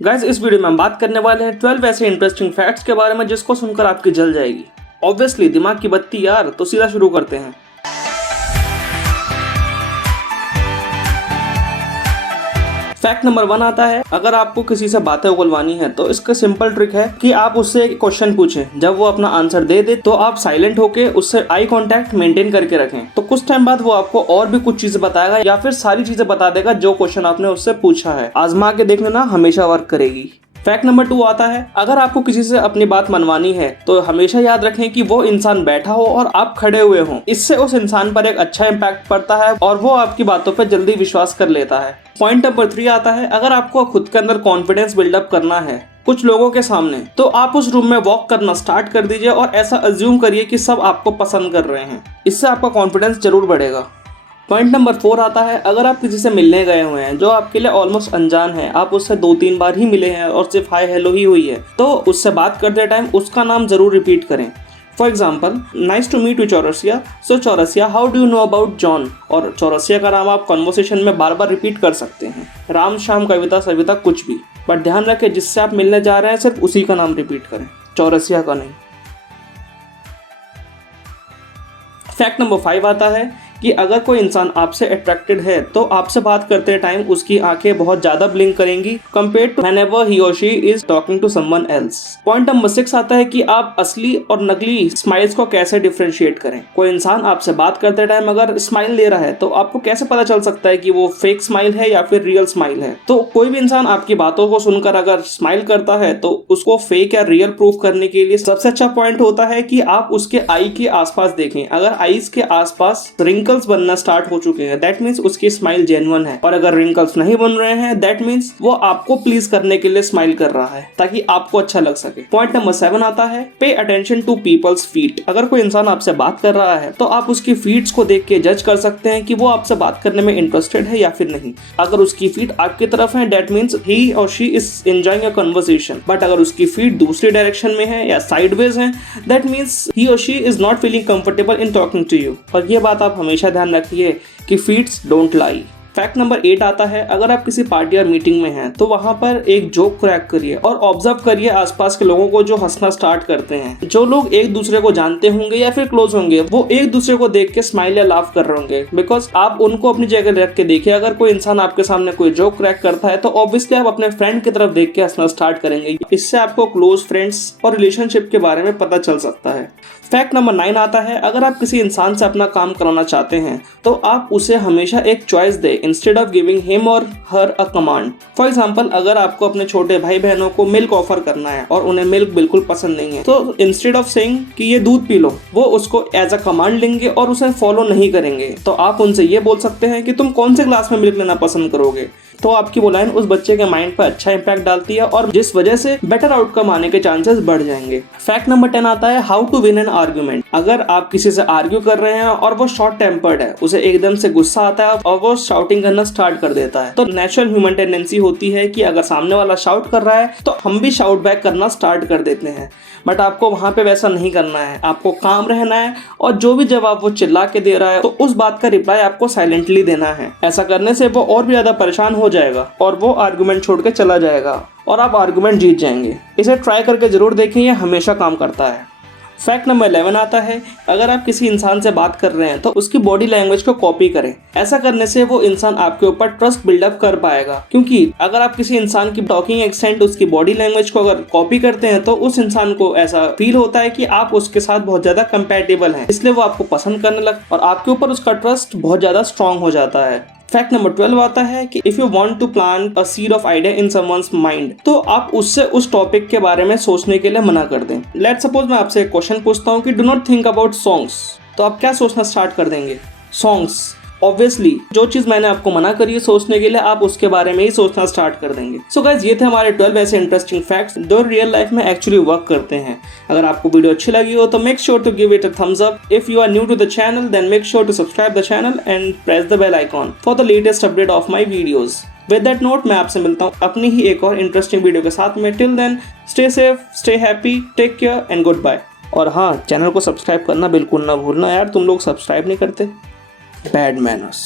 Guys इस video में हम बात करने वाले हैं 12 ऐसे इंटरेस्टिंग फैक्ट्स के बारे में जिसको सुनकर आपकी जल जाएगी। ऑब्वियसली दिमाग की बत्ती यार, तो सीधा शुरू करते हैं। फैक्ट नंबर 1 आता है, अगर आपको किसी से बातें उगलवानी है तो इसका सिंपल ट्रिक है कि आप उससे एक क्वेश्चन पूछें। जब वो अपना आंसर दे दे तो आप साइलेंट होके उससे आई कांटेक्ट मेंटेन करके रखें। तो कुछ टाइम बाद वो आपको और भी कुछ चीजें बताएगा या फिर सारी चीजें बता देगा जो क्वेश्चन आपने उससे पूछा है। आजमा के देख लेना, हमेशा वर्क करेगी। फैक्ट नंबर 2 आता है, अगर आपको किसी से अपनी बात मनवानी है तो हमेशा याद रखें कि वो इंसान बैठा हो और आप खड़े हुए हों। इससे उस इंसान पर एक अच्छा इम्पैक्ट पड़ता है और वो आपकी बातों पर जल्दी विश्वास कर लेता है। पॉइंट नंबर 3 आता है, अगर आपको खुद के अंदर कॉन्फिडेंस बिल्डअप करना है कुछ लोगों के सामने, तो आप उस रूम में वॉक करना स्टार्ट कर दीजिए और ऐसा अज्यूम करिए कि सब आपको पसंद कर रहे हैं। इससे आपका कॉन्फिडेंस जरूर बढ़ेगा। पॉइंट नंबर 4 आता है, अगर आप किसी से मिलने गए हुए हैं जो आपके लिए ऑलमोस्ट अनजान है, आप उससे 2-3 बार ही मिले हैं और सिर्फ हाय हेलो ही हुई है, तो उससे बात करते टाइम उसका नाम जरूर रिपीट करें। For example, nice to meet you Chaurasia, so Chaurasia how do you know about John. और चौरसिया का नाम आप कन्वर्सेशन में बार बार रिपीट कर सकते हैं। राम शाम कविता सविता कुछ भी, बट ध्यान रखें जिससे आप मिलने जा रहे हैं सिर्फ उसी का नाम रिपीट करें, चौरसिया का नहीं। फैक्ट नंबर 5 आता है कि अगर कोई इंसान आपसे अट्रैक्टेड है तो आपसे बात करते टाइम उसकी आंखें बहुत ज्यादा ब्लिंक करेंगी कंपेयर टू व्हेनेवर ही और she is talking to someone else. Point number 6 आता है कि आप असली और नकली स्माइल्स को कैसे डिफरेंशिएट करें। कोई इंसान आपसे बात करते टाइम अगर स्माइल दे रहा है तो आपको कैसे पता चल सकता है कि वो फेक स्माइल है या फिर रियल स्माइल है। तो कोई भी इंसान आपकी बातों को सुनकर अगर स्माइल करता है तो उसको फेक या रियल प्रूफ करने के लिए सबसे अच्छा पॉइंट होता है कि आप उसके आई के आसपास देखें। अगर आईज के आसपास रिंकल्स बनना स्टार्ट हो चुके हैं, दैट मीन्स उसकी स्माइल जेन्युइन है। और अगर रिंकल्स नहीं बन रहे हैं, दैट मीन्स वो आपको प्लीज करने के लिए स्माइल कर रहा है ताकि आपको अच्छा लग सके। पॉइंट नंबर 7 आता है, pay attention to peoples feet. अगर कोई इंसान आपसे बात कर रहा है तो आप उसकी फीट्स को देख के जज कर सकते हैं कि वो आपसे बात करने में इंटरेस्टेड है या फिर नहीं। अगर उसकी फीट आपकी तरफ है, दैट मीन्स ही और she is enjoying a conversation. But अगर उसकी फीट दूसरी डायरेक्शन में है या साइडवेज है, दैट मीन्स ही और she is not feeling comfortable in talking to you. और ये बात आप हमेशा ध्यान रखिए कि feets don't lie. Fact number 8 आता है, अगर आप किसी पार्टी और मीटिंग में हैं तो वहां पर एक जोक क्रैक करिए और ऑब्जर्व करिए आसपास के लोगों को जो हंसना स्टार्ट करते हैं। जो लोग एक दूसरे को जानते होंगे या फिर क्लोज होंगे, वो एक दूसरे को देख के स्माइल या लाफ कर रहे होंगे, बिकॉज आप उनको अपनी जगह रख के देखिए। अगर कोई इंसान आपके सामने कोई जोक क्रैक करता है तो ऑब्वियसली आप अपने फ्रेंड की तरफ देख के हंसना स्टार्ट करेंगे। इससे आपको क्लोज फ्रेंड्स और रिलेशनशिप के बारे में पता चल सकता है। फैक्ट नंबर 9 आता है, अगर आप किसी इंसान से अपना काम कराना चाहते हैं तो आप उसे हमेशा एक choice they instead of giving him और हर अ कमांड। फॉर एग्जाम्पल, अगर आपको अपने छोटे भाई बहनों को मिल्क ऑफर करना है और उन्हें मिल्क बिल्कुल पसंद नहीं है, तो इंस्टेड ऑफ सेइंग कि ये दूध पी लो, वो उसको एज अ कमांड लेंगे और उसे फॉलो नहीं करेंगे। तो आप उनसे ये बोल सकते हैं कि तुम कौन से ग्लास में मिल्क लेना पसंद करोगे। तो आपकी वो लाइन उस बच्चे के माइंड पर अच्छा इंपैक्ट डालती है और जिस वजह से बेटर आउटकम आने के चांसेस बढ़ जाएंगे। फैक्ट नंबर 10 आता है, how to win an argument. अगर आप किसी से आर्ग्यू कर रहे हैं और वो शॉर्ट टेम्पर्ड है, उसे एकदम से गुस्सा आता है और वो शाउटिंग करना स्टार्ट कर देता है, तो नेचुरल ह्यूमन टेंडेंसी होती है कि अगर सामने वाला शाउट कर रहा है तो हम भी शाउट बैक करना स्टार्ट कर देते हैं। बट आपको वहां पे वैसा नहीं करना है, आपको काम रहना है और जो भी जवाब वो चिल्ला के दे रहा है तो उस बात का रिप्लाई आपको साइलेंटली देना है। ऐसा करने से वो और भी ज्यादा परेशान हो जाएगा और वो आर्गुमेंट छोड़ के चला जाएगा और आप आर्गुमेंट जीत जाएंगे। इसे ट्राई करके जरूर देखें, ये हमेशा काम करता है। फैक्ट नंबर 11 आता है, अगर आप किसी इंसान से बात कर रहे हैं तो उसकी बॉडी लैंग्वेज को कॉपी करें। ऐसा करने से वो इंसान आपके ऊपर ट्रस्ट बिल्डअप कर पाएगा, क्योंकि अगर आप किसी इंसान की टॉकिंग एक्सेंट उसकी बॉडी लैंग्वेज को अगर कॉपी करते हैं तो उस इंसान को ऐसा फील होता है कि आप उसके साथ बहुत ज्यादा कंपैटिबल हैं, इसलिए वो आपको पसंद करने लगता है और आपके ऊपर उसका ट्रस्ट बहुत ज्यादा स्ट्रांग हो जाता है। फैक्ट नंबर 12 आता है कि if you want to plant a seed of idea in someone's mind, तो आप उससे उस टॉपिक के बारे में सोचने के लिए मना कर दें। लेट्स सपोज मैं आपसे एक क्वेश्चन पूछता हूँ कि do not think about songs, तो आप क्या सोचना स्टार्ट कर देंगे? सॉन्ग्स। ऑब्वियसली जो चीज मैंने आपको मना करी है सोचने के लिए, आप उसके बारे में ही सोचना स्टार्ट कर देंगे। सो गाइस, ये थे हमारे 12 ऐसे इंटरेस्टिंग फैक्ट्स जो रियल लाइफ में एक्चुअली वर्क करते हैं। अगर आपको वीडियो अच्छी लगी हो तो make sure to give it a thumbs up. If you are new to the channel then make sure to subscribe the channel and press the bell icon for the latest update of my videos. With that note, मैं आपसे मिलता हूँ अपनी ही एक और interesting video के साथ में। Till then, stay safe, stay happy, take care and goodbye. और हाँ, चैनल को सब्सक्राइब करना बिल्कुल ना भूलना यार, तुम लोग सब्सक्राइब नहीं करते। Bad manners.